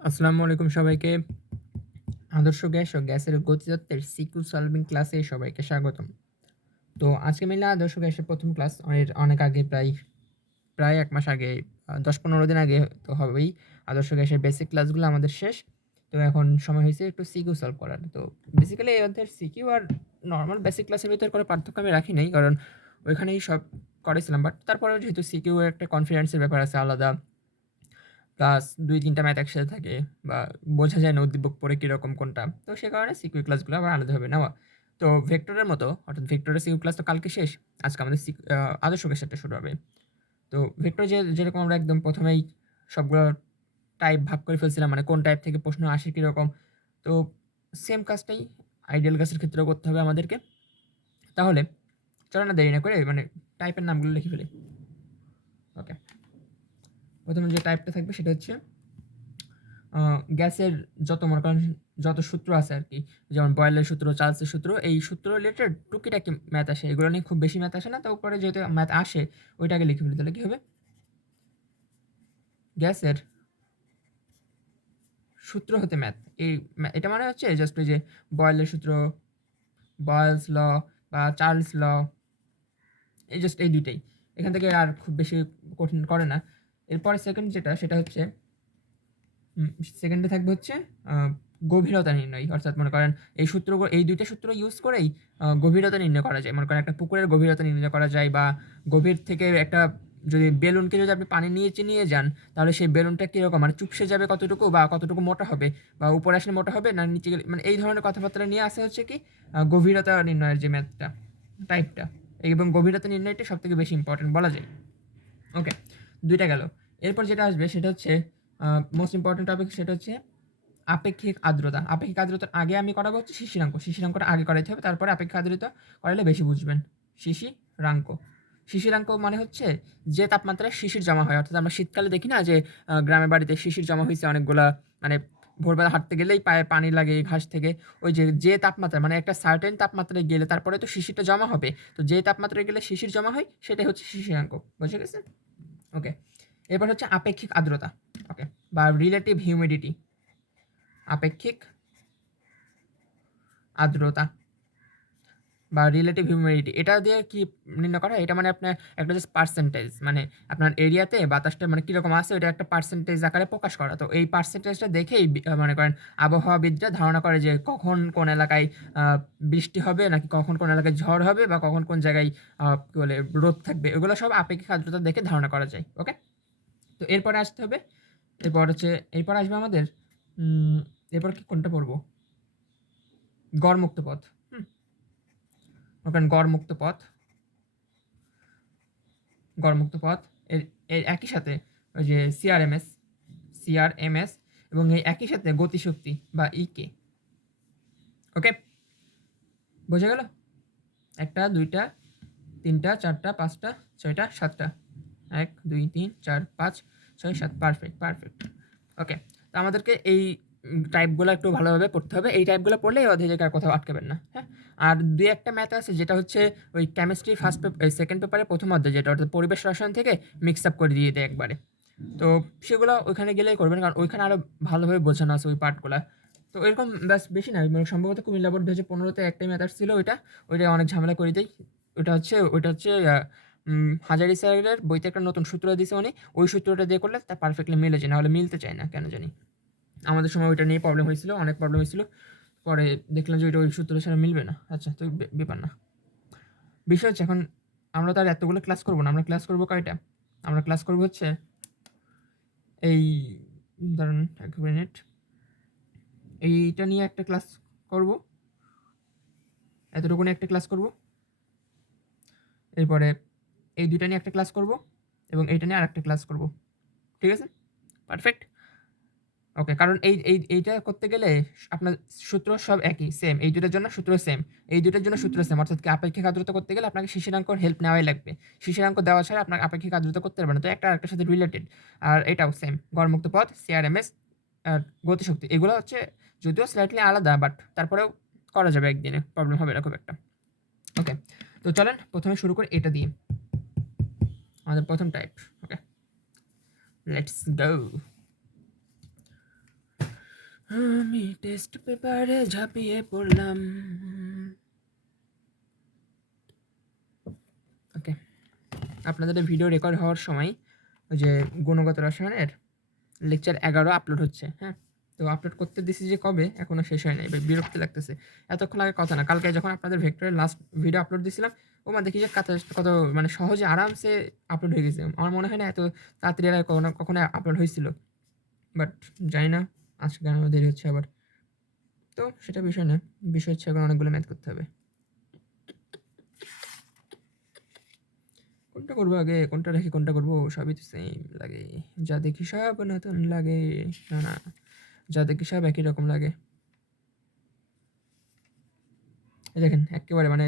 আসসালামু আলাইকুম সবাইকে। আদর্শ গ্যাস ও গ্যাসের গতিতত্ত্বের সিকিউ সলভিং ক্লাসে সবাইকে স্বাগতম। তো আজকে মিলে আদর্শ গ্যাসের ১ম ক্লাস অনেক আগে প্রায় ১ মাস আগে ১০-১৫ দিন আগে তো হবেই। আদর্শ গ্যাসের বেসিক ক্লাসগুলো আমাদের শেষ। তো এখন সময় হয়েছে একটু সিকিউ সলভ করার। তো বেসিক্যালি এই অধ্যায়ের সিকিউ আর নরমাল বেসিক ক্লাসের ভিতর কোনো পার্থক্য আমি রাখি নাই। কারণ ওইখানেই সব করাইছিলাম। বাট তারপরেও যেহেতু সিকিউ এর একটা কনফিডেন্সের ব্যাপার আছে আলাদা। প্লাস ২-৩ টা ম্যাথ একসাথে থাকে বা বোঝা যায় না উদ্দীপক পড়ে কিরকম কোনটা। তো সে কারণে সিকিউ ক্লাসগুলো আবার আলাদাভাবে নেওয়া। তো ভেক্টরের মতো অর্থাৎ ভেক্টরের সিকিউ ক্লাস তো কালকে শেষ। আজকে আমাদের আদর্শ ক্লাসটা শুরু হবে। তো ভেক্টর যেরকম আমরা একদম ১ম এই সবগুলো টাইপ ভাগ করে ফেলছিলাম, মানে কোন টাইপ থেকে প্রশ্ন আসে কিরকম। তো সেম কাজটাই আইডিয়াল গাছের ক্ষেত্রেও করতে হবে আমাদেরকে। তাহলে চলো না দেরি না করে মানে টাইপের নামগুলো লিখে ফেলি। ওকে। প্রথমে যে টাইপটা থাকবে সেটা হচ্ছে গ্যাসের মনে করেন যত সূত্র আছে আরকি। যেমন বয়েলের সূত্র, চার্লসের সূত্র, এই সূত্র রিলেটেড টুকিটাকি ম্যাথ আসে। এগুলো নিয়ে খুব বেশি ম্যাথ আসে না। তারপরে যেহেতু ম্যাথ আসে ওইটা আগে লিখে ফেলি। তাহলে কি হবে? গ্যাসের সূত্র হতে ম্যাথ। এটা মানে হচ্ছে জাস্ট ওই যে বয়েলের সূত্র, বয়েলস ল বা চার্লস ল, এই জাস্ট এই ২ টাই। এখান থেকে আর খুব বেশি কঠিন করে না। এরপরে সেকেন্ড যেটা সেটা হচ্ছে সেকেন্ডে থাকবে হচ্ছে আ গভীরতা নির্ণয়। অর্থাৎ মনে করেন এই ২ টা সূত্র ইউজ করেই গভীরতা নির্ণয় করা যায়। মনে করেন একটা পুকুরের গভীরতা নির্ণয় করা যায় বা গভীর থেকে একটা যদি বেলুনকে যদি আপনি পানির নিচে নিয়ে যান, তাহলে সেই বেলুনটা কিরকম মানে চুপসে যাবে কতটুকু বা কতটুকু মোটা হবে বা উপরে আসলে মোটা হবে না নিচে গেলে, মানে এই ধরনের কথাবার্তা নিয়ে আসে হচ্ছে কি গভীরতা নির্ণয়ের যে ম্যাথটা, টাইপটা। এবং গভীরতা নির্ণয়টা সবথেকে বেশি ইম্পোর্টেন্ট বলা যায়। ওকে, ২ টা গেল। এরপর যেটা আসবে সেটা হচ্ছে আ মোস্ট ইম্পোর্টেন্ট টপিক, সেটা হচ্ছে আপেক্ষিক আর্দ্রতা। আপেক্ষিক আর্দ্রতার আগে আমি করাবো হচ্ছে শিশিরাঙ্ক। শিশিরাঙ্কটা আগে করাইতে হবে, তারপরে আপেক্ষিক আর্দ্রতা করাইলে বেশি বুঝবেন। শিশিরাঙ্ক। শিশিরাঙ্ক মানে হচ্ছে যে তাপমাত্রায় শিশির জমা হয়। অর্থাৎ আমরা শীতকালে দেখি না যে গ্রামের বাড়িতে শিশির জমা হইছে অনেকগুলা, মানে ভোরবেলা হাঁটতে গেলেই পায়ে পানি লাগে ঘাস থেকে। ওই যে তাপমাত্রা মানে একটা সার্টেন তাপমাত্রায় গেলে তারপরে তো শিশিরটা জমা হবে। তো যে তাপমাত্রায় গেলে শিশির জমা হয় সেটাই হচ্ছে শিশিরাঙ্ক। বুঝে গেছে? ওকে। এরপর হচ্ছে আপেক্ষিক আর্দ্রতা। ওকে। বা রিলেটিভ হিউমিডিটি। আপেক্ষিক আর্দ্রতা বা রিলেটিভ হিউমিডিটি, এটা দিয়ে কি নির্ণয় করা হয়? এটা মানে আপনার একটা জাস্ট পার্সেন্টেজ, মানে আপনার এরিয়াতে বাতাসটা মানে কিরকম আছে ওটা একটা পার্সেন্টেজ আকারে প্রকাশ করা। তো এই পার্সেন্টেজটা দেখেই মনে করেন আবহাওয়াবিদরা ধারণা করে যে কখন কোন এলাকায় বৃষ্টি হবে নাকি কখন কোন এলাকায় ঝড় হবে বা কখন কোন জায়গায় কি বলে রোদ থাকবে। এগুলো সব আপেক্ষিক আর্দ্রতা দেখে ধারণা করা যায়। ওকে? তো এরপরে আসতে হবে, এরপর আসবে আমাদের উম এরপর কি কোনটা পড়বো? গড়মুক্ত পথ। হুম? মনে করেন গড়মুক্ত পথ এর এর একই সাথে ওই যে সিআরএমএস এবং এই একই সাথে গতিশক্তি বা ইকে। ওকে? বোঝা গেল? ১ টা, ২ টা, ৩ টা, ৪ টা, ৫ টা, ৬ টা, ৭ টা। ১, ২, ৩, ৪, ৫, ৬, ৭ পারফেক্ট। ওকে। তো আমাদেরকে এই টাইপগুলা একটু ভালোভাবে পড়তে হবে। এই টাইপগুলো পড়লে এই অধ্যায় থেকে আর কোথাও আটকাবেন না। হ্যাঁ? আর ২-১ টা ম্যাথ আছে যেটা হচ্ছে ওই কেমিস্ট্রি সেকেন্ড পেপারের ১ম অধ্যায়, যেটা অর্থাৎ পরিবেশ রসায়ন থেকে মিক্স আপ করে দিয়ে দেয় একবারে। তো সেগুলো ওইখানে গেলেই করবেন। কারণ ওইখানে আরো ভালোভাবে বোঝানো আছে ওই পার্টগুলা। তো এরকম ব্যাস বেশি না। মানে সম্ভবত কুমিল্লা বোর্ড ২০১৫ তে একটাই ম্যাথ আসছিল ওইটা। ওইটা অনেক ঝামেলা করে দেয়। ওইটা হচ্ছে হাজারী স্যারের বইতে একটা নতুন সূত্র দিছে উনি। ওই সূত্রটা দিয়ে করলে তা পারফেক্টলি মিলে যায়। নাহলে মিলতে চায় না কেন জানি। আমাদের সময় ওইটা নিয়ে প্রবলেম হয়েছিল, অনেক প্রবলেম হয়েছিল। পরে দেখলাম যে ওইটা ওই সূত্র ছাড়া মিলবে না। আচ্ছা, তো ব্যাপার না। বিষয় হচ্ছে এখন আমরা তো আর এতগুলো ক্লাস করব না। আমরা ক্লাস করব কয়টা? আমরা ক্লাস করব হচ্ছে এই ধরেন ১ মিনিট। এইটা নিয়ে একটা ক্লাস করব। এতটুকু নিয়ে একটা ক্লাস করব। এরপরে এই ২ টা নিয়ে একটা ক্লাস করব এবং এইটা নিয়ে আরেকটা ক্লাস করব। ঠিক আছে? পারফেক্ট? ওকে, কারণ এইটা করতে গেলে আপনার সূত্র সব একই, সেম। এই ২ টার জন্য সূত্র সেম। এই ২ টার জন্য সূত্র সেম। অর্থাৎ কি আপেক্ষিক আর্দ্রতা করতে গেলে আপনাকে শিশিরাঙ্কর হেল্প নেওয়াই লাগবে। শিশিরাঙ্ক দেওয়া ছাড়া আপনার আপেক্ষিক আর্দ্রতা করতে পারবেন না। তো একটা আরেকটার সাথে রিলেটেড। আর এটাও সেম। গড়মুক্ত পথ, সিআরএমএস, আর গতিশক্তি। এগুলো হচ্ছে যদিও স্লাইটলি আলাদা, বাট তারপরেও করা যাবে একদিনে। প্রবলেম হবে না খুব একটা। ওকে। তো চলেন ১ম এ শুরু করি এটা দিয়ে। আমাদের ১ম টাইপ। ওকে। Let's go. আমি টেস্ট পেপারে ঝাঁপিয়ে পড়লাম। ওকে, আপনাদের ভিডিও রেকর্ড হওয়ার সময় ওই যে গুণগত রসায়নের লেকচার 11 আপলোড হচ্ছে, হ্যাঁ? তো আপলোড করতে দিছি যে কবে, এখনও শেষ হয় নাই, বিরক্ত লাগতেছে। এতক্ষণ আগে কথা না, কালকে যখন আপনাদের ভেক্টরের লাস্ট ভিডিও আপলোড দিছিলাম, ওমা দেখি যে কত মানে সহজে আরামসে আপলোড হয়ে গেছে। আমার মনে হয় না এত তাড়াতাড়ি আর কখনো আপলোড হয়েছিল, বাট জানি না আজকে কেন দেরি হচ্ছে আবার। তো সেটা বিষয় না, বিষয় হচ্ছে এখন অনেকগুলো ম্যাথ করতে হবে। কোনটা করবো আগে, কোনটা রেখে কোনটা করবো, সবই তো সেম লাগে। যা দেখি সব নতুন লাগে। না না, যা দেখি সব একই রকম লাগে। এই দেখেন একেবারে মানে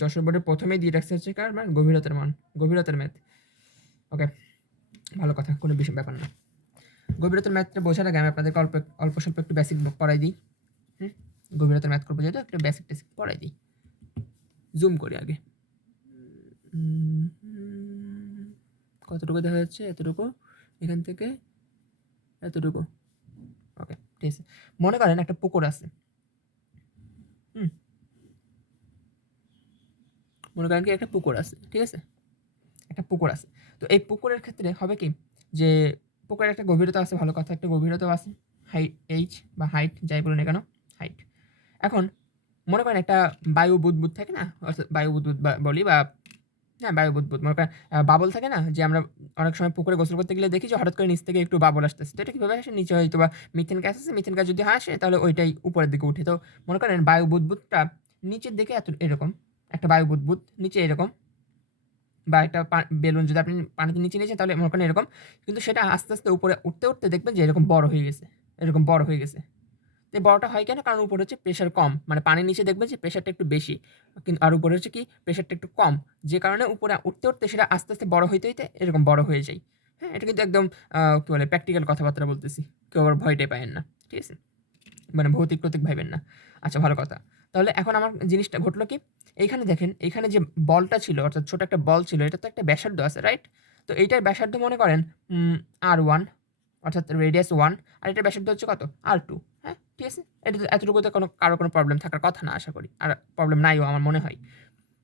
যশোর বোর্ডের প্রথমেই দিয়ে রাখছে হচ্ছে কার মান, গভীরতার মান, গভীরতার ম্যাথ। ওকে, ভালো কথা, কোনো বিষয় ব্যাপার না। গভীরতার ম্যাথটা বোঝার আগে আমি আপনাদেরকে অল্প অল্প স্বল্প একটু বেসিক পড়াই দিই। গভীরতার ম্যাথ করবো যেহেতু, একটু বেসিক টেসিক পড়াই দিই। জুম করি আগে। কতটুকু দেখা যাচ্ছে? এতটুকু, এখান থেকে এতটুকু। ওকে, ঠিক আছে। মনে করেন একটা পুকুর আছে, মনে করেন কি একটা পুকুর আছে, ঠিক আছে? একটা পুকুর আছে। তো এই পুকুরের ক্ষেত্রে হবে কি, যে পুকুরের একটা গভীরতা আছে, ভালো কথা, একটা গভীরতাও আছে, হাইট এইচ বা হাইট যাই বলুন না কেন, হাইট। এখন মনে করেন একটা বায়ু বুদবুদ থাকে না, অর্থাৎ বায়ু বুদবুদ বলি, বা হ্যাঁ বায়ু বুদবুদ, মনে করেন বাবল থাকে না, যে আমরা অনেক সময় পুকুরে গোসল করতে গেলে দেখি যে হঠাৎ করে নিচ থেকে একটু বাবল আসতেছে। তো এটা কীভাবে আসে? নিচে হয়তো বা মিথেন গ্যাস আছে, মিথেন গ্যাস যদি আসে তাহলে ওইটাই উপরের দিকে উঠে। তো মনে করেন বায়ু বুদবুদটা নিচের দিকে এরকম একটা বায়ু বুদবুদ নিচে এরকম, বা একটা বেলুন যদি আপনি পানিতে নিচে নিয়েছেন তাহলে মনে করেন এরকম, কিন্তু সেটা আস্তে আস্তে উপরে উঠতে উঠতে দেখবেন যে এরকম বড় হয়ে গেছে, এরকম বড় হয়ে গেছে। তো এই বড়টা হয় কেন? কারণ উপরে হচ্ছে প্রেশার কম, মানে পানির নিচে দেখবেন যে প্রেশারটা একটু বেশি, কিন্তু আর উপরে হচ্ছে কি প্রেশারটা একটু কম, যে কারণে উপরে উঠতে উঠতে সেটা আস্তে আস্তে বড় হইতে হইতে এরকম বড় হয়ে যায়। হ্যাঁ, এটা কিন্তু একদম কী বলে প্র্যাকটিক্যাল কথাবার্তা বলতেছি, কেউ আবার ভয়টাই পায়েন না, ঠিক আছে? মানে ভৌতিক প্রতীক ভাইবেন না। আচ্ছা, ভালো কথা। তাহলে এখন আমার জিনিসটা ঘটলো কি, এইখানে দেখেন, এইখানে যে বলটা ছিল, অর্থাৎ ছোট একটা বল ছিল, এটা তো একটা ব্যাসার্ধ আছে, রাইট? তো এইটার ব্যাসার্ধ মনে করেন R1, অর্থাৎ রেডিয়াস 1, আর এটার ব্যাসার্ধ হচ্ছে কত? R2। হ্যাঁ, ঠিক আছে? এটা তো এতটুকুতে কারো কোনো প্রবলেম থাকার কথা না আশা করি, আর প্রবলেম নাইও আমার মনে হয়।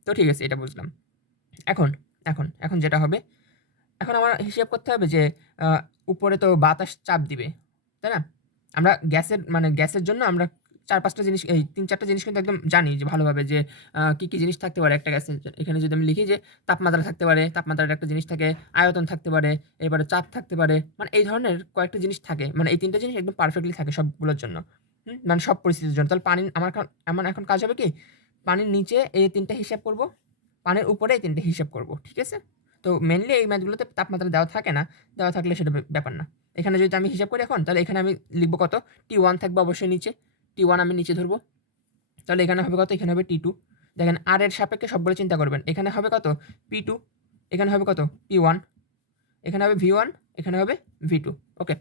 তো ঠিক আছে, এটা বুঝলাম। এখন এখন এখন যেটা হবে, এখন আমার হিসেব করতে হবে যে উপরে তো বাতাস চাপ দিবে, তাই না? আমরা গ্যাসের জন্য আমরা ৪-৫টা জিনিস, এই ৩-৪টা জিনিস কিন্তু একদম জানি যে ভালোভাবে, যে কী, কী জিনিস থাকতে পারে একটা গ্যাসের। এখানে যদি আমি লিখি যে তাপমাত্রা থাকতে পারে, তাপমাত্রার একটা জিনিস থাকে, আয়তন থাকতে পারে, এবারে চাপ থাকতে পারে, মানে এই ধরনের কয়েকটা জিনিস থাকে। মানে এই ৩টা জিনিস একদম পারফেক্টলি থাকে সবগুলোর জন্য। মানে সব পরিস্থিতির জন্য। তাহলে পানির আমার এখন কাজ হবে কি, পানির নিচে এই ৩টা হিসাব করব, পানির উপরে এই ৩টা হিসাব করব, ঠিক আছে? তো মেইনলি এই ম্যাথগুলোতে তাপমাত্রা দেওয়া থাকে না, দেওয়া থাকলে সেটা ব্যাপার না। এখানে যদি আমি হিসাব করি এখন, তাহলে এখানে আমি লিখব কত, T1 থাকবে অবশ্যই নিচে, T1 আমি নিচে ধরবো। তাহলে এখানে হবে কত, এখানে হবে T2। দেখেন আর এর সাপেক্ষে সবগুলো চিন্তা করবেন, এখানে হবে কত P2, এখানে হবে কত P1, এখানে হবে V1, এখানে হবে V2। ওকে,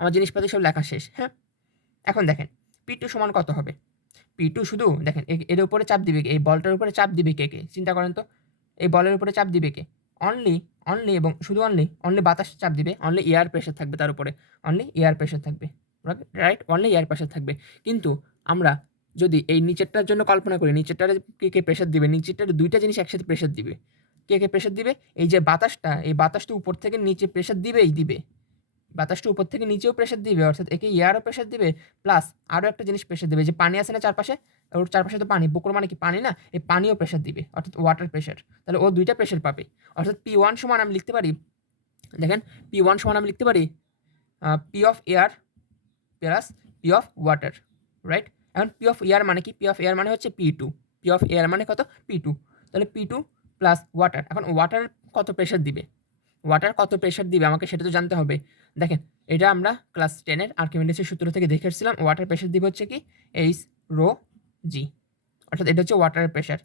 আমার জিনিসপাতি সব লেখা শেষ। হ্যাঁ, এখন দেখেন P2 সমান কত হবে। P2 শুধু দেখেন এর উপরে চাপ দিবে কে, এই বলটার উপরে চাপ দিবে কে, চিন্তা করেন তো। এই বলের উপরে চাপ দিবে কে? অনলি অনলি এবং শুধু অনলি বাতাস চাপ দিবে, অনলি এয়ার প্রেশার থাকবে তার উপরে, অনলি এয়ার প্রেশার থাকবে, রাইট? অনলি এয়ার প্রেশার থাকবে। কিন্তু আমরা যদি এই নিচেরটার জন্য কল্পনা করি, নিচেরটারে কে প্রেশার দিবে, নিচেরটারে ২টা জিনিস একসাথে প্রেশার দিবে। কে প্রেশার দিবে? এই যে বাতাসটা, এই বাতাসটা উপর থেকে নিচে প্রেশার দিবেই দিবে। বাতাসটা উপর থেকে নিচেও প্রেশার দিবে, অর্থাৎ একে এয়ারও প্রেশার দিবে, প্লাস আরও একটা জিনিস প্রেশার দিবে, যে পানি আছে না চারপাশে, ওর চারপাশে তো পানি, পুকুর মানে কি পানি না, এই পানিও প্রেশার দিবে, অর্থাৎ ওয়াটার প্রেশার। তাহলে ও ২টা প্রেশার পাবে, অর্থাৎ P1 সমান আমি লিখতে পারি, দেখেন P1 সমান আমি লিখতে পারি P of air plus P of water, right? এখন P অফ এয়ার মানে কি? P অফ এয়ার মানে হচ্ছে P2, P অফ এয়ার মানে কত? P2। তাহলে P2 প্লাস ওয়াটার, এখন ওয়াটার কত প্রেশার দিবে, ওয়াটার কত প্রেশার দিবে আমাকে সেটা তো জানতে হবে। দেখেন এটা আমরা ক্লাস 10-এর আর্কিমিডিসের সূত্র থেকে দেখে এসেছিলাম, ওয়াটার প্রেশার দিবে হচ্ছে কি H রো জি, অর্থাৎ এটা হচ্ছে ওয়াটারের প্রেশার,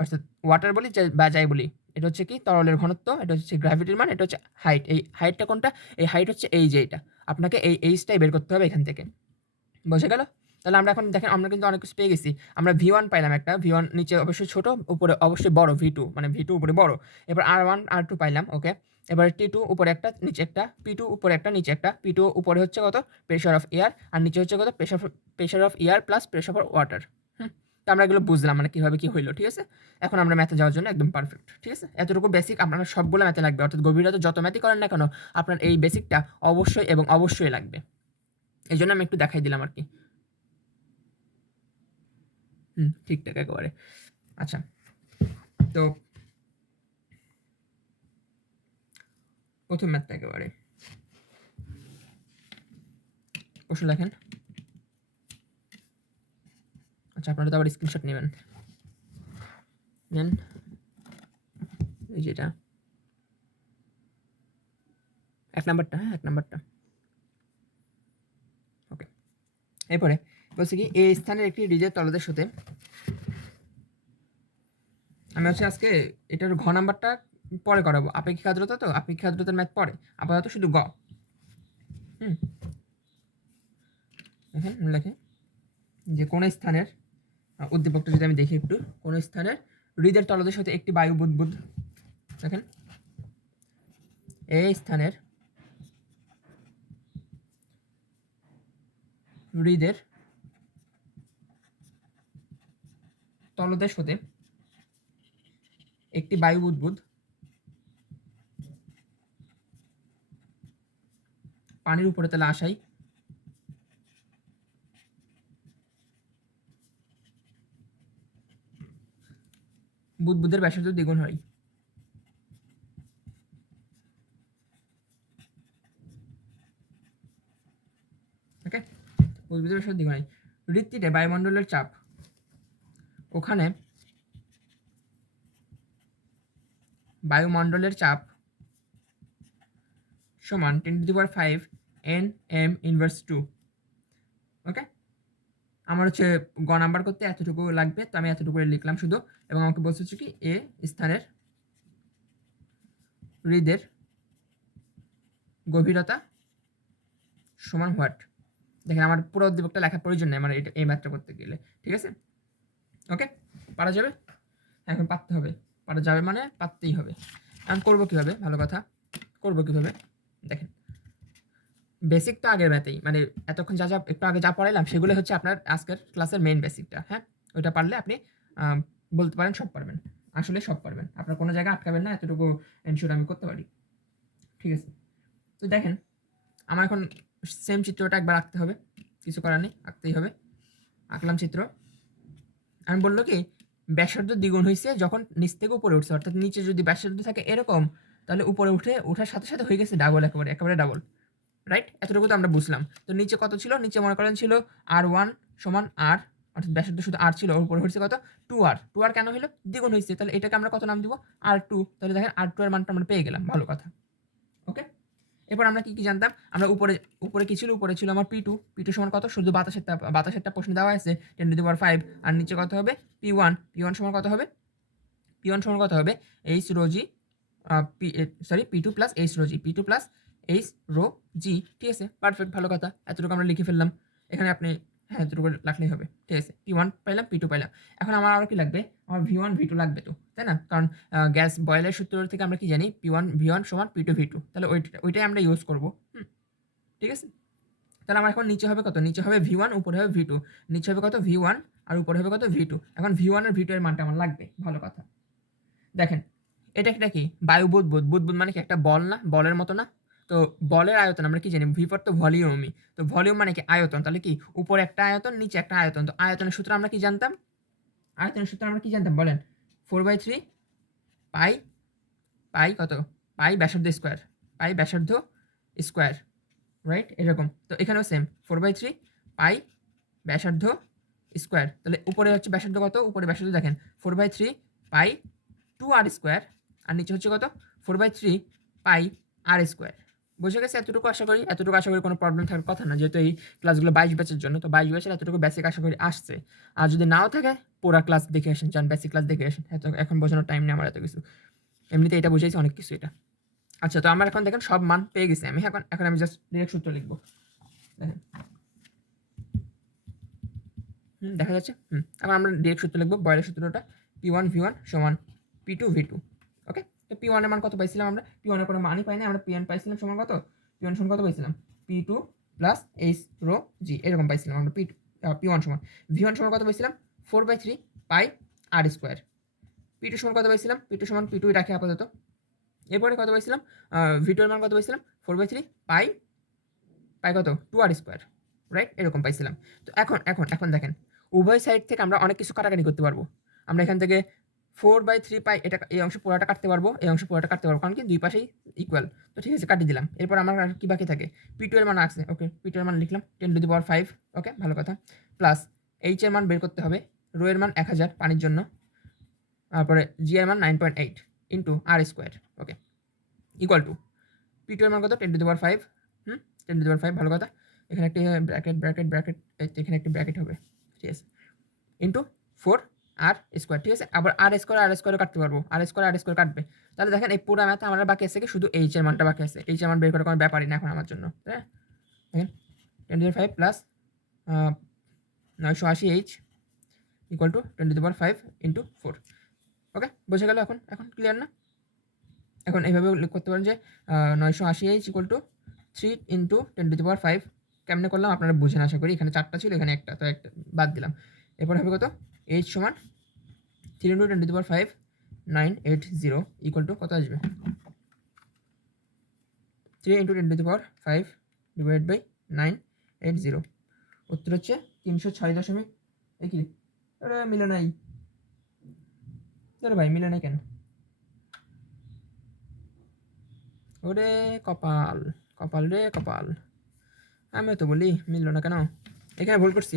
অর্থাৎ ওয়াটার বলি বা যাই বলি, এটা হচ্ছে কি তরলের ঘনত্ব, এটা হচ্ছে গ্র্যাভিটির মান, এটা হচ্ছে হাইট। এই হাইটটা কোনটা? এই হাইট হচ্ছে এই যে এইটা, আপনাকে এই এইচটাই বের করতে হবে এখান থেকে, বোঝা গেল? তাহলে আমরা এখন দেখেন আমরা কিন্তু অনেক কিছু পেয়ে গেছি। আমরা V1 পাইলাম একটা, V1 নিচে অবশ্যই ছোট, উপরে অবশ্যই বড় V2, মানে V2 উপরে বড়। এবার R1 R2 পাইলাম, ওকে। এবার T2 উপরে একটা নিচে একটা, P2 উপরে একটা নিচে একটা, P2 উপরে হচ্ছে কত প্রেশার অফ এয়ার আর নিচে হচ্ছে কত pressure of air plus pressure of water. তো আমরা এগুলো বুঝলাম মানে কীভাবে কী হইলো, ঠিক আছে। এখন আমরা ম্যাথে যাওয়ার জন্য একদম পারফেক্ট, ঠিক আছে। এতটুকু বেসিক আপনার সবগুলো ম্যাথে লাগবে, অর্থাৎ গভীরতা যত ম্যাথই করেন না কেন আপনার এই বেসিকটা অবশ্যই এবং অবশ্যই লাগবে। এই জন্য আমি একটু দেখাই দিলাম আর কি। ঠিকঠাক একেবারে। আচ্ছা, তো প্রথম ম্যাথটা একেবারে প্রশ্ন দেখেন। আচ্ছা, আপনারা তো আবার স্ক্রিনশট নেবেন, নেন এই যেটা 1 নাম্বারটা, হ্যাঁ 1 নাম্বারটা। ওকে, এরপরে বলছি কি এই স্থানের একটি রিজের তলদেশ হতে, আমি হচ্ছে আজকে এটার ঘ নাম্বারটা পরে করাবো, আপেক্ষিক আর্দ্রতা, তো আপেক্ষিক আর্দ্রতার ম্যাথ পরে, আপাতত শুধু গ। দেখেন লেখে যে কোন স্থানের উদ্দীপকটা যদি আমি দেখি একটু, কোন স্থানের হৃদের তলদেশ হতে একটি বায়ু বুদবুদ, দেখেন এই স্থানের হৃদের তলদেশ হতে একটি বায়ু বুদবুদ পানির উপরে তাহলে আসাই বুদবুদের ব্যাসার্ধ দ্বিগুণ হয়। ওকে, বুদবুদের ব্যাসার্ধ দ্বিগুণ হয়। হৃদটিতে বায়ুমণ্ডলের চাপ, ওখানে বায়ুমণ্ডলের চাপ সমান 10⁵ Nm ইনভার্স 2। ওকে, আমার হচ্ছে গ নাম্বার করতে এতটুকু লাগবে, তো আমি এতটুকু লিখলাম শুধু, এবং আমাকে বলছে হচ্ছে কি এ স্থানের হৃদের গভীরতা সমান হোয়াট। দেখেন আমার পুরো উদ্দীপকটা লেখার প্রয়োজন নেই আমার এটা এই ম্যাথটা করতে গেলে, ঠিক আছে। ওকে, পারা যাবে, এখন পারতে হবে, পারা যাবে মানে পারতেই হবে। এখন করবো কীভাবে, ভালো কথা, করবো কীভাবে দেখেন। বেসিক তো আগের ম্যাথেই, মানে এতক্ষণ যা যা একটু আগে যা পড়াইলাম সেগুলো হচ্ছে আপনার আজকের ক্লাসের মেইন বেসিকটা। হ্যাঁ, ওইটা পারলে আপনি বলতে পারেন সব পারবেন, আসলে সব পারবেন, আপনার কোনো জায়গায় আটকাবেন না, এতটুকু এনশিওর আমি করতে পারি, ঠিক আছে। তো দেখেন আমার এখন সেম চিত্রটা একবার আঁকতে হবে, কিছু করার নেই, আঁকতেই হবে। আঁকলাম চিত্র। আমি বললো কি ব্যাসার্ধ দ্বিগুণ হয়েছে যখন নিচ থেকে উপরে উঠছে, অর্থাৎ নিচে যদি ব্যাসার্ধ থাকে এরকম, তাহলে উপরে ওঠার সাথে সাথে হয়ে গেছে ডাবল, একেবারে ডাবল, রাইট। এতটুকু তো আমরা বুঝলাম। তো নিচে কত ছিল, নিচে মনে করেন ছিল R1 সমান R, অর্থাৎ ব্যাসার্ধ শুধু R ছিল, ওর উপরে হচ্ছে কত 2R। 2R কেন হলো, দ্বিগুণ হয়েছে, তাহলে এটাকে আমরা কত নাম দিব R2। তাহলে দেখেন R2 এর মানটা আমরা পেয়ে গেলাম, ভালো কথা। ওকে, এরপর আমরা কি কি জানতাম, আমরা উপরে কি ছিল, উপরে ছিল আমার P2 সমান কত, শুধু বাতাসেরটা প্রশ্ন দেওয়া আছে 10⁵, আর নিচে কত হবে P1 সমান কত হবে, P1 সমান কত হবে H রো জি, P2 প্লাস H রো জি, P2 প্লাস H রো জি, ঠিক আছে, পারফেক্ট, ভালো কথা। এতটুকু আমরা লিখে ফেললাম, এখানে আপনি হ্যাঁ এতটুকু রাখলেই হবে, ঠিক আছে। P1 পাইলাম, P2 পাইলাম। এখন আমার আর কি লাগবে, আমার V1 V2 লাগবে তো, তাই না, কারণ গ্যাস বয়লের সূত্র থেকে আমরা কি জানি P1 V1 সমান P2 V2, তাহলে ওইটাই আমরা ইউজ করবো, ঠিক আছে। তাহলে আমার এখন নিচে হবে কত, নিচে হবে V1, উপরে হবে V2, নিচে হবে কত V1 আর উপরে হবে কত V2। এখন V1 আর V2 এর মানটা আমার লাগবে, ভালো কথা। দেখেন এটা কি বায়ু বুদবুদ মানে কি একটা বল না, বলের মতো না। তো বলের আয়তন আমরা কি জানি, V তো ভলিউমই, তো ভলিউম মানে কি আয়তন, তাহলে কি উপরে একটা আয়তন নিচে একটা আয়তন। তো আয়তনের সূত্র আমরা কি জানতাম, আয়তনের সূত্র আমরা কি জানতাম বলেন, 4/3 পাই কত, পাই ব্যাসার্ধ স্কোয়ার, পাই ব্যাসার্ধ স্কোয়ার, রাইট, এরকম। তো এখানেও সেম 4/3 পাই ব্যাসার্ধ স্কোয়ার, তাহলে উপরে হচ্ছে ব্যাসার্ধ কত, উপরে ব্যাসার্ধ দেখেন 4/3 পাই 2R স্কোয়ার, আর নিচে হচ্ছে কত 4/3 পাই R স্কোয়ার। বুঝে গেছে এতটুকু, আশা করি এতটুকু, আশা করি কোনো প্রবলেম থাকার কথা না, যেহেতু এই ক্লাসগুলো 22 ব্যাচের জন্য, তো 22 ব্যাচের এতটুকু বেসিক আশা করি আসছে। আর যদি নাও থাকে পুরো ক্লাস দেখে আসেন, চান বেসিক ক্লাস দেখে আসেন, এত এখন বোঝানোর টাইম নেই আমার এত কিছু, এমনিতে এটা বুঝেছি অনেক কিছু এটা। আচ্ছা, তো আমার এখন দেখেন সব মান পেয়ে গেছি আমি, এখন আমি জাস্ট ডিরেক্ট সূত্র লিখবো, দেখেন দেখা যাচ্ছে। এখন আমরা ডিরেক্ট সূত্র লিখবো, বয়লের সূত্রটা P1 V1 সমান P2 V2। ওকে, তো পি ওয়ানের মান কত পাইছিলাম আমরা? পি ওয়ানের কোনো মানই পাই না, আমরা পি ওয়ান পাইছিলাম সমান কত? পি ওয়ান সমান কত পাইছিলাম? P two plus H rho g, এরকম পাইছিলাম আমরা পি ওয়ান সমান। ভি ওয়ান সমান কত পাইছিলাম? 4/3 pi r square. P two সমান কত পাইছিলাম? পি টু সমান পি টুই রাখি আপাতত। এরপরে কত পাইছিলাম? ভি টু এর মান কত পাইছিলাম? 4/3 পাই কত? 2r square, right? এরকম পাইছিলাম। তো এখন দেখেন, উভয় সাইড থেকে আমরা অনেক কিছু কাটাকাটি করতে পারবো। আমরা এখান থেকে 4/3 পাই, এটা এই অংশ পুরোটা কাটতে পারবো, এই অংশ পুরোটা কাটতে পারবো, কারণ কি দুই পাশেই ইকুয়াল। তো ঠিক আছে, কাটিয়ে দিলাম। এরপর আমার আর কি বাকি থাকে? পি টু এর মান আছে, ওকে, পি টু এর মান লিখলাম 10⁵, ওকে, ভালো কথা। প্লাস এইচ এর মান বের করতে হবে, রো এর মান 1000 পানির জন্য, তারপরে জি এর মান 9.8 into r square, okay, equal to p two এর মান কত? 10⁵, 10⁵, ভালো কথা। এখানে একটি ব্র্যাকেট এখানে একটি ব্র্যাকেট হবে, ঠিক আছে, ইন্টু 4r স্কোয়ার, ঠিক আছে। আবার আর স্কোয়ার কাটতে পারবো, আর স্কোয়ার কাটবে। তাহলে দেখেন এই পুরো ম্যাথ আমার বাকি আছে কি? শুধু এইচ এর মানটা বাকি আছে। এইচ এর মান বের করার কোনো ব্যাপারই না এখন আমার জন্য, হ্যাঁ। দেখেন 10⁵ plus 980h equal to 10⁵ into 4, ওকে, বোঝা গেল? এখন ক্লিয়ার না? এখন এইভাবে উল্লেখ করতে পারেন যে 980h ইকুয়াল টু 3 ইন্টু 10⁵। কেমনে করলাম আপনারা বুঝেন আশা করি। এখানে 4টা ছিল, এখানে একটা, তো একটা বাদ দিলাম। এরপর হবে কত? h সমান 3 ইন্টু 10⁵, 980 ইকুয়াল টু কত আসবে? 3 ইন্টু 10⁵ ডিভাইড বাই 980, উত্তর হচ্ছে 306 কি? আরে মিলে নাই, আরে ভাই মিলে নাই কেন? ওরে কপাল, কপাল রে কপাল, আমিও তো বলি মিললো না কেন? এখানে ভুল করছি।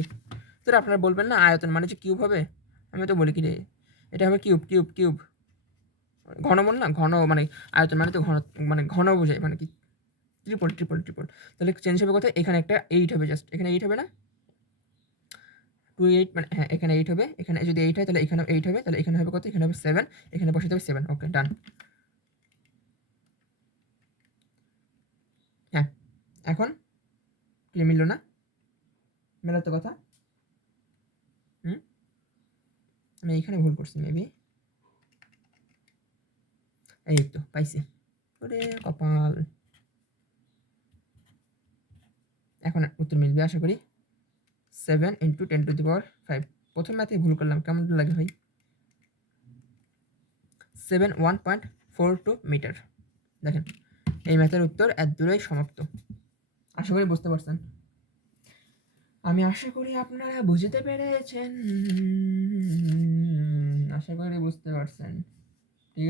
তো আপনারা বলবেন না আয়তন মানে যে কিউব হবে, আমি তো বলি কি রে, এটা হবে কিউব। ঘনমূল না, ঘন মানে আয়তন মানে তো ঘন, মানে ঘন বোঝায়, মানে কি ট্রিপল। তাহলে চেঞ্জ হবে কোথায়? এখানে একটা 8 হবে, জাস্ট এখানে 8 হবে না, 28, মানে হ্যাঁ এখানে 8 হবে। এখানে যদি 8 হয় তাহলে এখানেও 8 হবে, তাহলে এখানে হবে কত? এখানে হবে 7, এখানে বসাতে হবে 7, ওকে, ডান। হ্যাঁ, এখন কি মিললো না? মেলার তো কথা। আমি এইখানে ভুল করছি মেবি, এই তো পাইছি। ওরে কপাল, এখন উত্তর মিলবে আশা করি। 7 ইন্টু 10⁵। প্রথম ম্যাথে ভুল করলাম, কেমন লাগে ভাই? 1.42 মিটার। দেখেন এই ম্যাথের উত্তর এত দূরেই সমাপ্ত। আশা করি বুঝতে পারছেন। আমি আশা করি আপনারা বুঝতে পেরেছেন, আশা করি বুঝতে পারছেন। ঠিক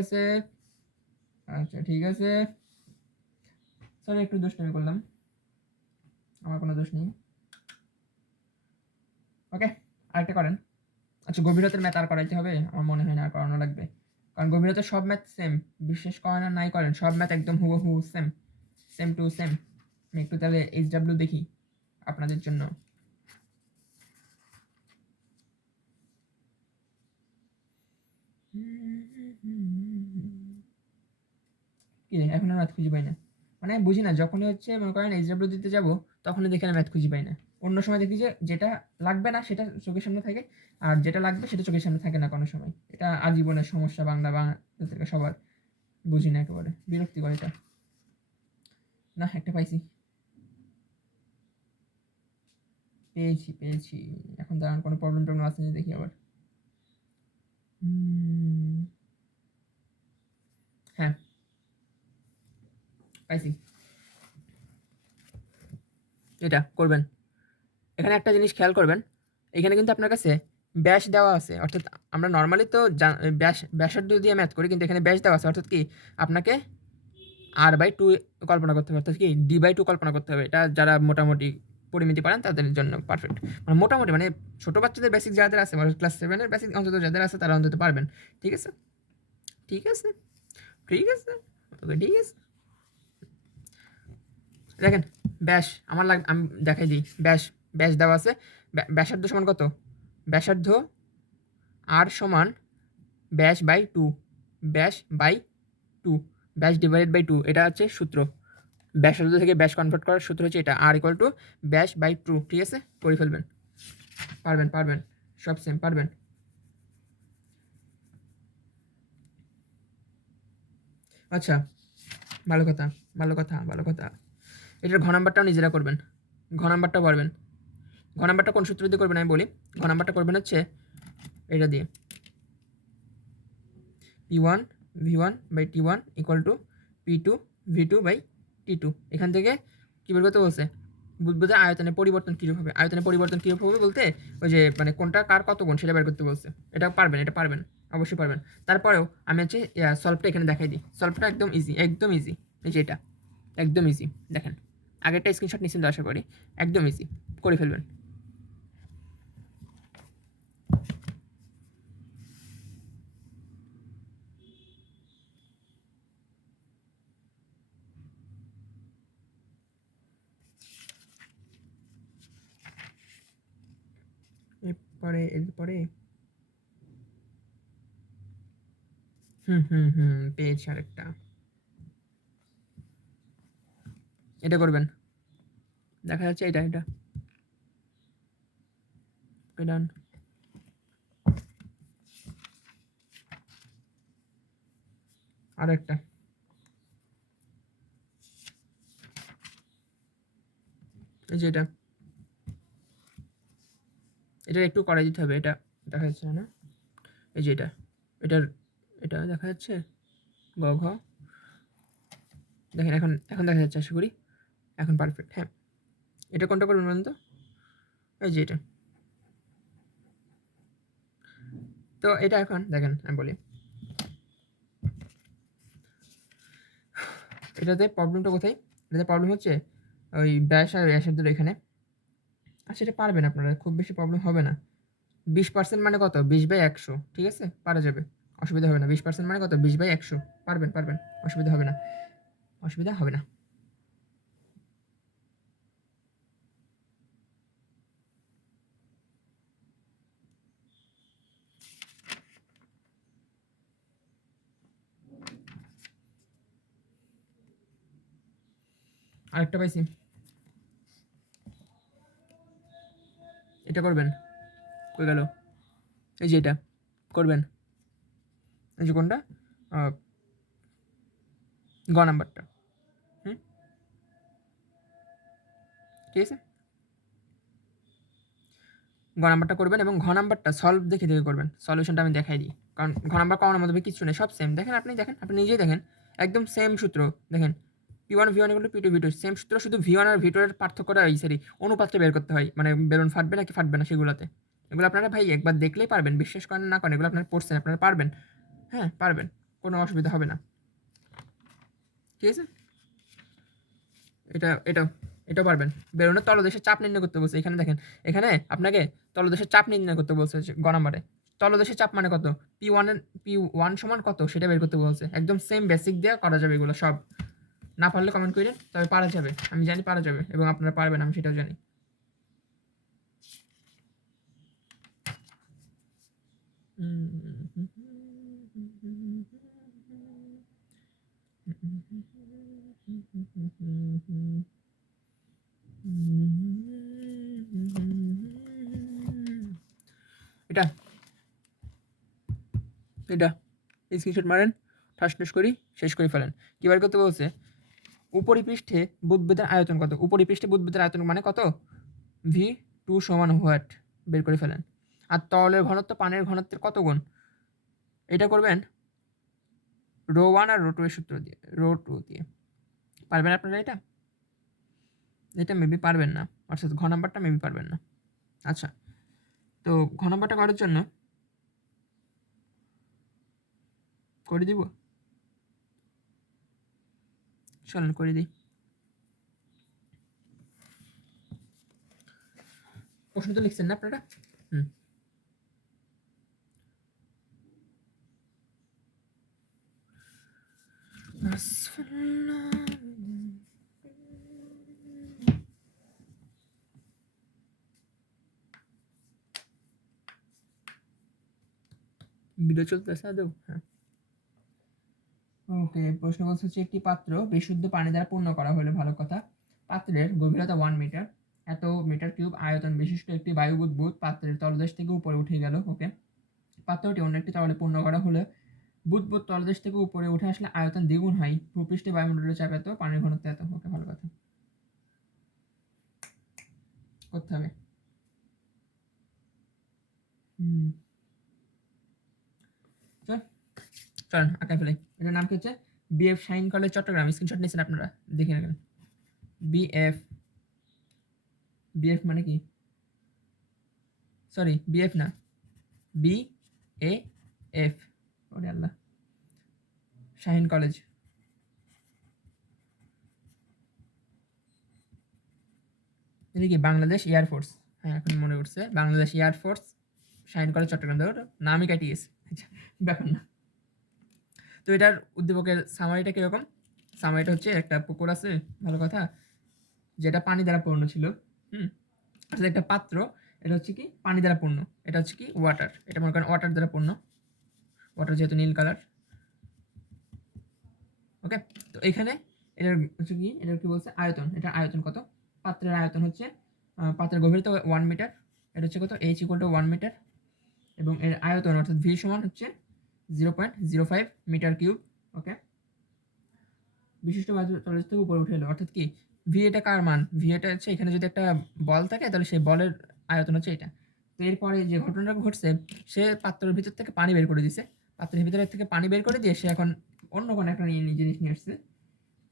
আছে, আচ্ছা ঠিক আছে। সরি একটু দুষ্টামি করলাম, আমার কোনো দোষ নেই। ওকে, আরেকটা করেন। আচ্ছা, গভীরতার ম্যাথ আর করাইতে হবে? আমার মনে হয় না আর করানো লাগবে, কারণ গভীরতার সব ম্যাথ সেম। বিশ্বাস করেন আর নাই করেন, সব ম্যাথ একদম হুবহু সেম টু সেম। আমি একটু তাহলে HW দেখি আপনাদের জন্য। কি রে, এখন আর ম্যাথ খুঁজে পাই না, মানে আমি বুঝি না, যখনই হচ্ছে মনে করেন HW দিতে যাবো তখনই দেখে ম্যাথ খুঁজে পাই না। অন্য সময় দেখি যে যেটা লাগবে না সেটা চোখের সামনে থাকে, আর যেটা লাগবে সেটা চোখের সামনে থাকে না কোনো সময়। এটা আজীবনের সমস্যা বাংলা থেকে সবার, বুঝি না, একেবারে বিরক্তিকর এটা। না, একটা পাইছি, পেয়েছি। এখন দাঁড়ান, কোনো প্রবলেম আছে দেখি আবার। হ্যাঁ পাইছি, এটা করবেন। এখানে একটা জিনিস খেয়াল করবেন, এখানে কিন্তু আপনার কাছে ব্যাস দেওয়া আছে, অর্থাৎ আমরা নর্মালি তো ব্যাসার্ধ দিয়ে ম্যাথ করি, কিন্তু এখানে ব্যাস দেওয়া আছে, অর্থাৎ কি আপনাকে r/2 কল্পনা করতে হবে, অর্থাৎ কি d/2 কল্পনা করতে হবে। এটা যারা মোটামুটি পরিমিতি পারেন তাদের জন্য পারফেক্ট, মানে মোটামুটি, মানে ছোটো বাচ্চাদের বেসিক যাদের আছে, মানে ক্লাস 7-এর বেসিক অন্তত যাদের আছে তারা অন্তত পারবেন। ঠিক আছে, ওকে, ঠিক আছে। দেখেন ব্যাস আমার আমি দেখাই দিই, ব্যাস দেওয়া আছে। ব্যাসার্ধ সমান কত? ব্যাসার্ধ r সমান ব্যাস/2, ব্যাস ডিভাইডেড বাই 2, এটা হচ্ছে সূত্র। ব্যাসার্ধ থেকে ব্যাস কনভার্ট করার সূত্র হচ্ছে এটা, r = ব্যাস/2। ঠিক আছে, করে ফেলবেন, পারবেন, সব সেম পারবেন। আচ্ছা, ভালো কথা, ভালো কথা, ভালো কথা। এটার ঘ নাম্বারটাও নিজেরা করবেন, ঘ নাম্বারটাও পারবেন। ঘ নাম্বারটা কোন সূত্র দিয়ে করবেন আমি বলি। ঘ নাম্বারটা করবেন হচ্ছে এটা দিয়ে, P1 V1 by T1 equal to P2 V2 by T2। এখান থেকে কী বের করতে বলছে, বুঝবো যে আয়তনের পরিবর্তন কীরূপ হবে। আয়তনের পরিবর্তন কীরূপ হবে বলতে ওই যে মানে কোনটা কার কত গুণ সেটা বের করতে বলছে। এটা পারবেন, এটা পারবেন, অবশ্যই পারবেন। তারপরেও আমি হচ্ছে সলভটা এখানে দেখাই দিই। সলভটা একদম ইজি, একদম ইজি। এই যে এটা একদম ইজি, দেখেন আগেরটা স্ক্রিনশট নিচ্ছেন তো আশা করি। একদম ইজি, করে ফেলবেন। এরপরে পেয়েছি আরেকটা, এটা করবেন। দেখা যাচ্ছে এটা এটা ডান। আরো একটা, এই যে এটা, এটা একটু করাই দিতে হবে। এটা দেখা যাচ্ছে না, এই যে এটা, এটার এটা দেখা যাচ্ছে গ ঘ, দেখেন এখন এখন দেখা যাচ্ছে আশা করি, এখন পারফেক্ট। হ্যাঁ, এটা কোনটা করবেন বলুন তো, এই যে এটা। তো এটা এখন দেখেন আমি বলি, এটাতে প্রবলেমটা কোথায়, এটাতে প্রবলেম হচ্ছে ওই ব্যাস আর ব্যাসের দূর এখানে। আচ্ছা, এটা পারবেন আপনারা, খুব বেশি প্রবলেম হবে না। 20% মানে কত, 20/100, ঠিক আছে, পারা যাবে, অসুবিধা হবে না। 20% মানে কত, 20/100, পারবেন পারবেন, অসুবিধা হবে না, অসুবিধা হবে না। আরেকটা পাইছি, এটা করবেন। কই গেল, এই যে এটা করবেন। এই যে কোনটা, গ নাম্বারটা। ঠিক আছে, গ নাম্বারটা করবেন এবং ঘ নাম্বারটা সলভ দেখে দেখে করবেন। সলিউশনটা আমি দেখাই দিই, কারণ ঘ নাম্বার কমানোর মধ্যে কিছু নেই, সব সেম। দেখেন আপনি, দেখেন আপনি নিজেই দেখেন, একদম সেম সূত্র। দেখেন P1 V1 equal to P2 V2, same সূত্র, শুধু V1 আর V2 এর পার্থক্যটা এই সরি অনুপাতটা বের করতে হয়, মানে বেলুন ফাটবে নাকি ফাটবে না সেগুলোতে। এগুলো আপনারা ভাই একবার দেখলেই পারবেন, বিশ্বাস করেন না করেন, এগুলো আপনারা পড়ছেন, আপনারা পারবেন। হ্যাঁ পারবেন, কোনো অসুবিধা হবে না। ঠিক আছে, এটা এটাও এটাও পারবেন। বেলুনের তলদেশের চাপ নির্ণয় করতে বলছে এখানে, দেখেন এখানে আপনাকে তলদেশের চাপ নির্ণয় করতে বলছে গ নাম্বারে। তলদেশের চাপ মানে কত, P1 সমান কত সেটা বের করতে বলছে। একদম সেম বেসিক দিয়ে করা যাবে এগুলো সব। না পারলে কমেন্ট করেন, তবে পারা যাবে, আমি জানি পারা যাবে এবং আপনারা পারবেন, আমি সেটাও জানি। এটা এটা স্ক্রিনশট মারেন, ঠাস ঠাস করি শেষ করে ফেলেন। কি বার করতে বলছে, উপরিপৃষ্ঠে বুদবুদের আয়তন কত, উপরিপৃষ্ঠে বুদবুদের আয়তন মানে কত, V2 সমান হোয়াট, বের করে ফেলেন। আর তরলের ঘনত্ব পানির ঘনত্বের কত গুণ, এটা করবেন ρ1 আর ρ2 এর সূত্র দিয়ে, ρ2 দিয়ে। পারবেন আপনারা এটা, এটা মেবি পারবেন না, অর্থাৎ ঘ নাম্বারটা মেবি পারবেন না। আচ্ছা, তো ঘ নাম্বারটা করার জন্য করে দিব, চলেন করে দিই। প্রশ্ন তো লিখছেন না আপনারা, ভিডিও চলতেছে আদৌ? হ্যাঁ, ওকে। প্রশ্ন বলছে হচ্ছে, একটি পাত্র বিশুদ্ধ পানি দ্বারা পূর্ণ করা হলে ভালো কথা। পাত্রের গভীরতা 1 মিটার, এত মিটার কিউব আয়তন বিশিষ্ট একটি বায়ু বুদবুদ পাত্রের তলদেশ থেকে উপরে উঠে গেল। ওকে, পাত্রটি অন্য একটি তরলে পূর্ণ করা হলে বুদবুদ তলদেশ থেকে উপরে উঠে আসলে আয়তন দ্বিগুণ হয়, ভূপৃষ্ঠে বায়ুমণ্ডলের চাপ এত, পানির ঘনত্ব এত। ওকে, ভালো কথা, করতে হবে। চল চলেন আঁকায় ফেলে। এটার নাম কি হচ্ছে? BF Shaheen college Chattogram. Screenshot নিয়েছেন আপনারা, দেখে নেবেন। বিএফ, বিএফ মানে কি? সরি, বিএফ না, বি এ এফ। ওরে আল্লাহ, শাহিন কলেজ। এটা কি? বাংলাদেশ এয়ারফোর্স। হ্যাঁ, এখন মনে করছে, বাংলাদেশ এয়ারফোর্স, শাহিন কলেজ চট্টগ্রাম। ধরো নামই কাটিয়ে গেছে, ব্যাপার না। তো এটার উদ্দীপকের সামারিটা কীরকম? সামারিটা হচ্ছে, একটা পুকুর আছে, ভালো কথা, যেটা পানি দ্বারা পূর্ণ ছিল। আসলে একটা পাত্র, এটা হচ্ছে কি পানি দ্বারা পূর্ণ, এটা হচ্ছে কি ওয়াটার, এটা মনে করেন ওয়াটার দ্বারা পূর্ণ, ওয়াটার যেহেতু নীল কালার। ওকে, তো এখানে এটার হচ্ছে কি, এটার কি বলছে আয়তন, এটার আয়তন কত? পাত্রের আয়তন হচ্ছে, পাত্রের গভীরতা 1 মিটার, এটা হচ্ছে কত? H = 1 মিটার, এবং এর আয়তন অর্থাৎ ভি সমান হচ্ছে 0.05 মিটার কিউব। ওকে, বিশিষ্ট তলদেশ থেকে উপরে উঠে এলো, অর্থাৎ কি ভি এটা কার মান? ভি এটা হচ্ছে, এখানে যদি একটা বল থাকে তাহলে সেই বলের আয়তন হচ্ছে এটা। তো এরপরে যে ঘটনাটা ঘটছে, সে পাত্রের ভিতর থেকে পানি বের করে দিছে, পাত্রের ভিতরে থেকে পানি বের করে দিয়ে সে এখন অন্য কোনো একটা জিনিস নিয়ে আসছে,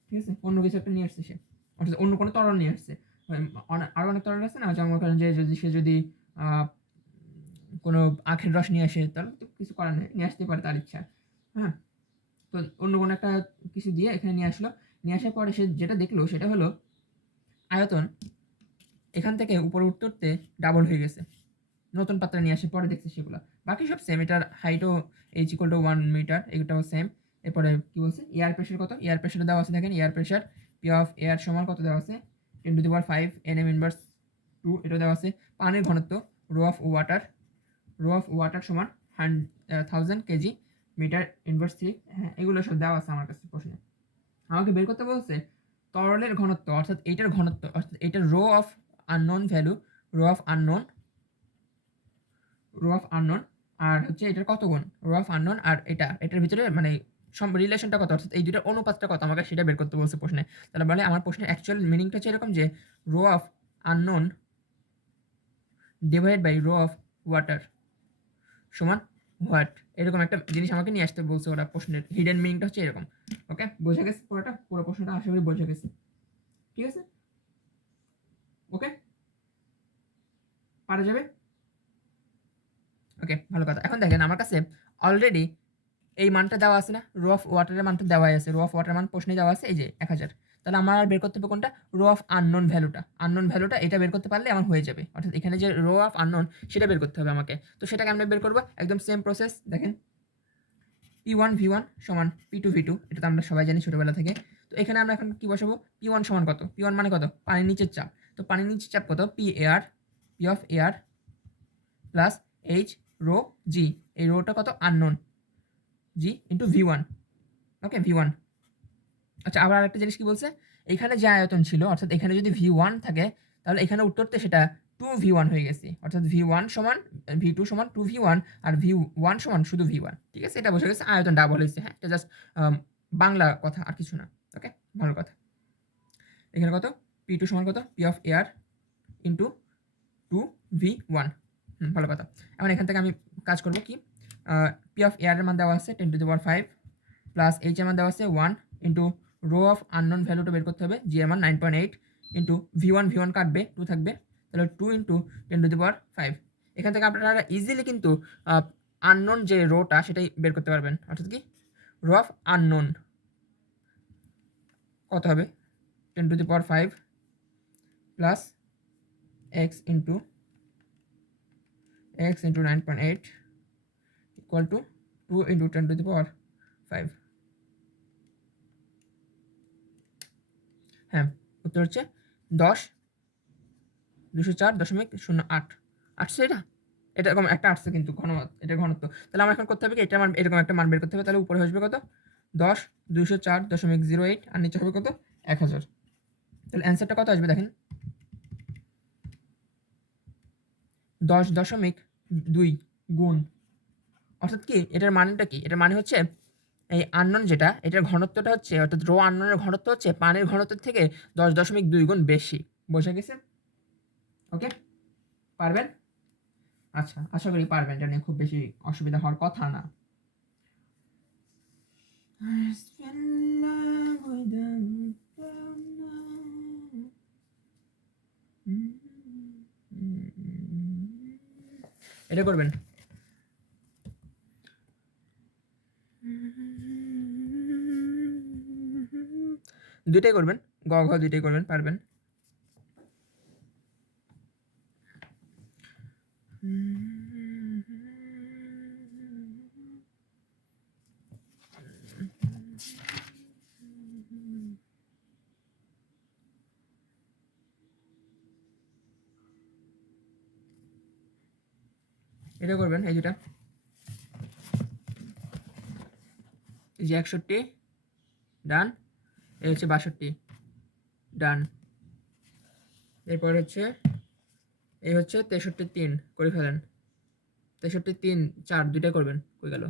ঠিক আছে, অন্য কিছু একটা নিয়ে আসছে সে, অর্থাৎ অন্য কোনো তরল নিয়ে আসছে। আরও অনেক তরল আছে না, যেমন করেন যে সে যদি কোনো আখের রস নিয়ে আসে, তাহলে তো কিছু করার নেই, নিয়ে আসতে পারে তার ইচ্ছা। হ্যাঁ, তো অন্য কোনো একটা কিছু দিয়ে এখানে নিয়ে আসলো, নিয়ে আসার পরে সে যেটা দেখলো সেটা হলো আয়তন এখান থেকে উপরে উঠতে উঠতে ডাবল হয়ে গেছে। নতুন পাত্রে নিয়ে আসে, পরে দেখছে সেগুলো বাকি সব সেম। এটার হাইটও H = 1 মিটার, এটাও সেম। এরপরে কি বলছে? এয়ার প্রেশার কত? এয়ার প্রেশার দেওয়া আছে, দেখেন air pressure P of air সমান কত দেওয়া আছে? 10⁵ nm ইনভার্স 2, এটা দেওয়া আছে। পানির ঘনত্ব রো অফ ওয়াটার সমান 1000 কেজি মিটার ইনভার্স 3। হ্যাঁ, এগুলো সব দেওয়া আছে আমার কাছে প্রশ্নে। আমাকে বের করতে বলছে তরলের ঘনত্ব, অর্থাৎ এইটার ঘনত্ব, অর্থাৎ এইটার rho of unknown value, rho of unknown, আর হচ্ছে এটার কত গুণ? রো অফ আননোন আর এটার ভিতরে মানে রিলেশনটা কত, অর্থাৎ এই দুটার অনুপাতটা কত, আমাকে সেটা বের করতে বলছে প্রশ্নে। তাহলে বলে আমার প্রশ্নের অ্যাকচুয়াল মিনিংটা হচ্ছে এরকম যে rho of unknown divide by rho of water সমান হোয়াট, এরকম একটা জিনিস আমাকে নিয়ে আসতে বলছে ওরা। প্রশ্নের হিডেন মিনিংটা হচ্ছে এরকম। ওকে, বোঝা গেছে? পুরো প্রশ্নটা আশা করি বোঝা গেছে, ঠিক আছে? ওকে, পারা যাবে। ওকে, ভালো কথা। এখন দেখেন আমার কাছে অলরেডি এই মানটা দেওয়া আছে না, রো অফ ওয়াটারের মানটা দেওয়াই আছে, রো অফ ওয়াটার মান প্রশ্নে দেওয়া আছে, এই যে 1000। তাহলে আমার আর বের করতে হবে কোনটা? রো অফ আননোন ভ্যালুটা, এটা বের করতে পারলে আমার হয়ে যাবে, অর্থাৎ এখানে যে রো অফ আননোন সেটা বের করতে হবে আমাকে। তো সেটাকে আমরা বের করবো, একদম সেম প্রসেস। দেখেন P1V1 সমান P2V2, এটা তো আমরা সবাই জানি ছোটবেলা থেকে। তো এখানে আমরা এখন কি বসাবো? P1 সমান কত? P1 মানে কত? পানির নিচের চাপ। তো পানির নিচের চাপ কত? P of air plus H rho g, এই রোটা কত? Unknown, g into V1। Okay, V1। আচ্ছা, আবার আরেকটা জিনিস কি বলছে? এখানে যে আয়তন ছিল, অর্থাৎ এখানে যদি V1 থাকে, তাহলে এখানে উত্তরতে সেটা 2V1 হয়ে গেছে, অর্থাৎ V1 সমান V2 সমান 2V1, আর V1 সমান শুধু V1। ঠিক আছে, এটা বোঝা গেছে, আয়তন ডাবল হয়েছে। হ্যাঁ, এটা জাস্ট বাংলা কথা, আর কিছু না। ওকে, ভালো কথা। এখানে কত? P2 সমান কত? P of air into 2V1। ভালো কথা। এখন এখান থেকে আমি কাজ করব কি, পি অফ এয়ারের মান দেওয়া আছে 10⁵, প্লাস এইচ এর মান দেওয়া আছে 1, ইন্টু রো অফ আননোন ভ্যালুটা বের করতে হবে, জি এর মান 9.8, ইন্টু V1 কাটবে, 2 থাকবে, তাহলে 2 ইন্টু 10⁵। এখান থেকে আপনারা ইজিলি কিন্তু আননোন যে রোটা সেটাই বের করতে পারবেন, অর্থাৎ কি রো অফ আননোন কত হবে? 10⁵ plus x into 9.8 equal to 2 into 10⁵। হ্যাঁ, উত্তর হচ্ছে 10,204.08 আসছে। এটা এরকম একটা আসছে কিন্তু এটা ঘনত্ব। তাহলে আমার এখন করতে হবে কি, এটা মান এরকম একটা মান বের করতে হবে। তাহলে উপরে আসবে কত? 10,204.08, আর নিচে হবে কত? 1000। তাহলে অ্যান্সারটা কত আসবে দেখেন, 10.2 গুণ, অর্থাৎ কি এটার মানটা কি? এটার মানে হচ্ছে এই আননোন যেটা, এটার ঘনত্বটা হচ্ছে, অর্থাৎ রো আননোনের ঘনত্ব হচ্ছে পানির ঘনত্বের থেকে 10.2 গুণ বেশি। বোঝা গেছে? ওকে, পারবেন? আচ্ছা, আশা করি পারবেন, এটা নিয়ে খুব বেশি অসুবিধা হওয়ার কথা না। এটা করবেন। দুইটাই করবেন, গ ঘ দুইটাই করবেন, পারবেন। এটা করবেন, এই যেটা, এই যে 61 ডান, এই হচ্ছে 62 ডান, এরপর হচ্ছে এই হচ্ছে 63 করে ফেলেন, 63 4 দুইটা করবেন, কই গেল?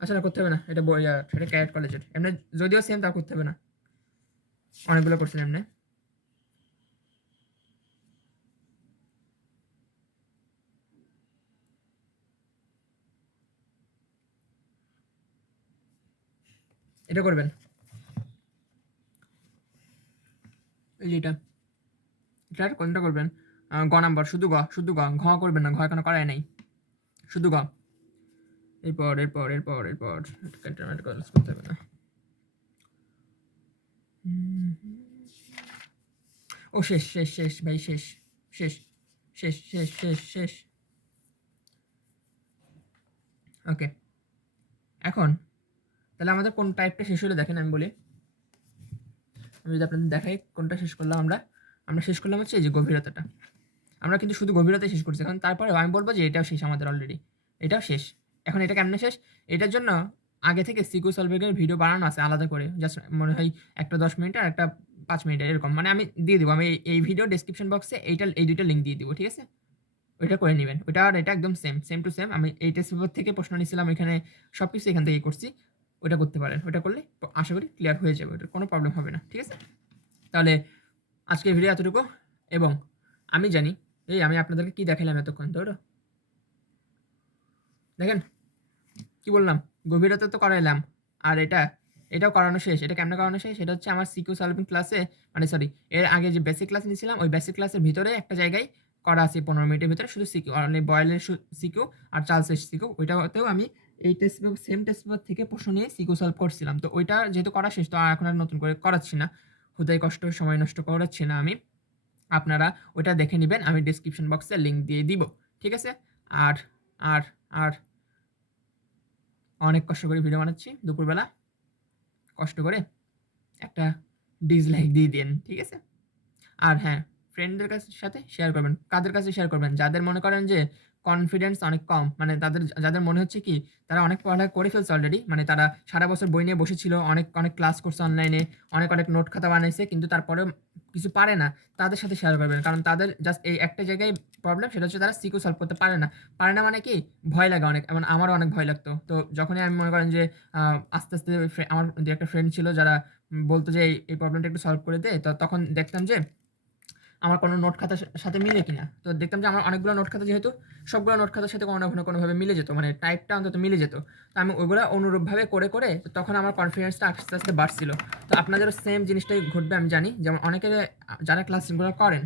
আচ্ছা না, করতে হবে না, এটা সেটা ক্যারেট কলেজের, এমনি যদিও সেম তা করতে হবে না, অনেকগুলো করছেন এমনি। এটা করবেন, এই যে এটার কোনটা করবেন? গ নাম্বার, শুধু গ, শুধু গ, ঘ করবেন না, ঘ এখনো করাই নাই, শুধু গ। এরপর এরপর এরপর এরপর করতে হবে না। ও শেষ শেষ শেষ ভাই, শেষ শেষ শেষ শেষ শেষ শেষ। ওকে, এখন তাহলে আমাদের কোন টাইপটা শেষ হলো দেখেন, আমি বলি, আমি যদি আপনাদের দেখাই কোনটা শেষ করলাম আমরা, আমরা শেষ করলাম হচ্ছে এই যে গভীরতাটা, আমরা কিন্তু শুধু গভীরতাই শেষ করছি। এখন তারপরে আমি বলবো যে এটাও শেষ আমাদের অলরেডি, এটাও শেষ। এখন এটা কেমনে শেষ? এটার জন্য আগে থেকে সিকিউ সলভিংয়ের ভিডিও বানানো আছে আলাদা করে, জাস্ট মনে হয় একটা 10 মিনিট আর একটা 5 মিনিটের এরকম, মানে আমি দিয়ে দেবো, আমি এই ভিডিও ডেসক্রিপশন বক্সে এই দুইটা লিঙ্ক দিয়ে দিব, ঠিক আছে? ওইটা করে নেবেন, ওইটা আর এটা একদম সেম সেম টু সেম। আমি এই টেস্ট পেপার থেকে প্রশ্ন নিয়েছিলাম, এখানে সব কিছু এখান থেকেই করছি। ওইটা করতে পারেন, ওইটা করলে আশা করি ক্লিয়ার হয়ে যাবে, ওটার কোনো প্রবলেম হবে না, ঠিক আছে? তাহলে আজকের ভিডিও এতটুকু। এবং আমি জানি, এই আমি আপনাদেরকে কি দেখাইলাম এতক্ষণ, তো ওটা দেখেন, কি বললাম, গভীরতা তো করাইলাম, আর এটাও করানো শেষ। এটা কেমনে করানো শেষ? এটা হচ্ছে আমার সিকিউ সলভিং ক্লাসে, মানে সরি, এর আগে যে বেসিক ক্লাস নিয়েছিলাম, ওই বেসিক ক্লাসের ভিতরে একটা জায়গায় করা আছে 15 মিনিটের ভিতরে, শুধু সিকিউ, মানে বয়েলের সিকিউ আর চার্লসের সিকিউ, ওইটাতেও আমি এই test paper, same test paper থেকে প্রশ্ন নিয়ে সিকিউ সলভ করছিলাম। তো ওইটা যেহেতু করা শেষ, তো এখন আর নতুন করে করাচ্ছি না, হুদাই কষ্ট সময় নষ্ট করাচ্ছি না আমি। আপনারা ওইটা দেখে নেবেন, আমি ডিসক্রিপশন বক্সে লিঙ্ক দিয়ে দিব, ঠিক আছে? আর আর আর অনেক কষ্ট করে ভিডিও বানাচ্ছি দুপুরবেলা, কষ্ট করে একটা ডিসলাইক দিয়ে দিন, ঠিক আছে? আর হ্যাঁ, ফ্রেন্ডদের সাথে শেয়ার করবেন। কাদের কাছে শেয়ার করবেন? যাদের মনে করেন যে কনফিডেন্স অনেক কম, মানে যাদের মনে হচ্ছে কি তারা অনেক পড়ালেখা করে ফেলছে অলরেডি, মানে তারা সারা বছর বই নিয়ে বসেছিল, অনেক অনেক ক্লাস করছে অনলাইনে, অনেক অনেক নোট খাতা বানাইছে, কিন্তু তারপরেও কিছু পারে না। তাদের সাথে শেয়ার করবেন, কারণ তাদের জাস্ট এই একটা জায়গায় প্রবলেম, সেটা হচ্ছে তারা সিকিউ সলভ করতে পারে না। পারে না মানে কি, ভয় লাগে অনেক, এবং আমারও অনেক ভয় লাগতো। তো যখনই আমি মনে করেন যে আস্তে আস্তে আমার দু একটা ফ্রেন্ড ছিল যারা বলতো যে এই প্রবলেমটা একটু সলভ করে দে, তো তখন দেখতাম যে আমার কোনো নোট খাতার সাথে মিলে কিনা। তো দেখতাম যে আমার অনেকগুলো নোট খাতা, যেহেতু সবগুলো নোট খাতার সাথে কোনো না কোনোভাবে মিলে যেত, মানে টাইপটা অন্তত মিলে যেত। তো আমি ওইগুলো অনুরূপভাবে করে করে তো তখন আমার কনফিডেন্সটা আস্তে আস্তে বাড়ছিল। তো আপনাদেরও সেম জিনিসটাই ঘটবে আমি জানি, যেমন অনেকে যারা ক্লাসগুলো করেন,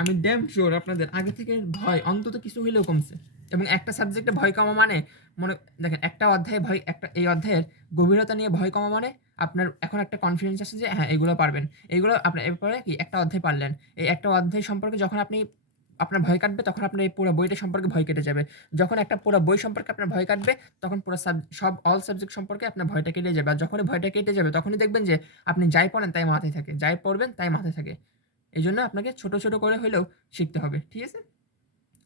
আমি ড্যাম শিওর আপনাদের আগে থেকে ভয় অন্তত কিছু হইলেও কমছে। এবং একটা সাবজেক্টে ভয় কমা মানে, মনে দেখেন, একটা অধ্যায়ে ভয়, একটা এই অধ্যায়ের গভীরতা নিয়ে ভয় কমা মানে আপনার এখন একটা কনফিডেন্স আছে যে হ্যাঁ এগুলো পারবেন। এইগুলো আপনার এরপরে কি একটা অধ্যায় পারলেন, এই একটা অধ্যায় সম্পর্কে যখন আপনি, আপনার ভয় কাটবে, তখন আপনার এই পুরো বইটা সম্পর্কে ভয় কেটে যাবে। যখন একটা পুরো বই সম্পর্কে আপনার ভয় কাটবে, তখন পুরো সব অল সাবজেক্ট সম্পর্কে আপনার ভয়টা কেটে যাবে। আর যখনই ভয়টা কেটে যাবে, তখনই দেখবেন যে আপনি যাই পড়েন তাই মাথায় থাকে, যাই পড়বেন তাই মাথায় থাকে। এই জন্য আপনাকে ছোট ছোট করে হলেও শিখতে হবে, ঠিক আছে?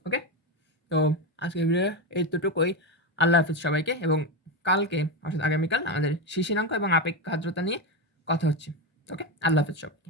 ওকে, তো আজকের ভিডিও এইটুকুই। আল্লাহ হাফিজ সবাইকে, এবং কালকে অর্থাৎ আগামীকাল আমাদের শিশিরাঙ্ক এবং আপেক্ষিক আর্দ্রতা নিয়ে কথা হচ্ছে। ওকে, আল্লাহ হাফিজ সবাইকে।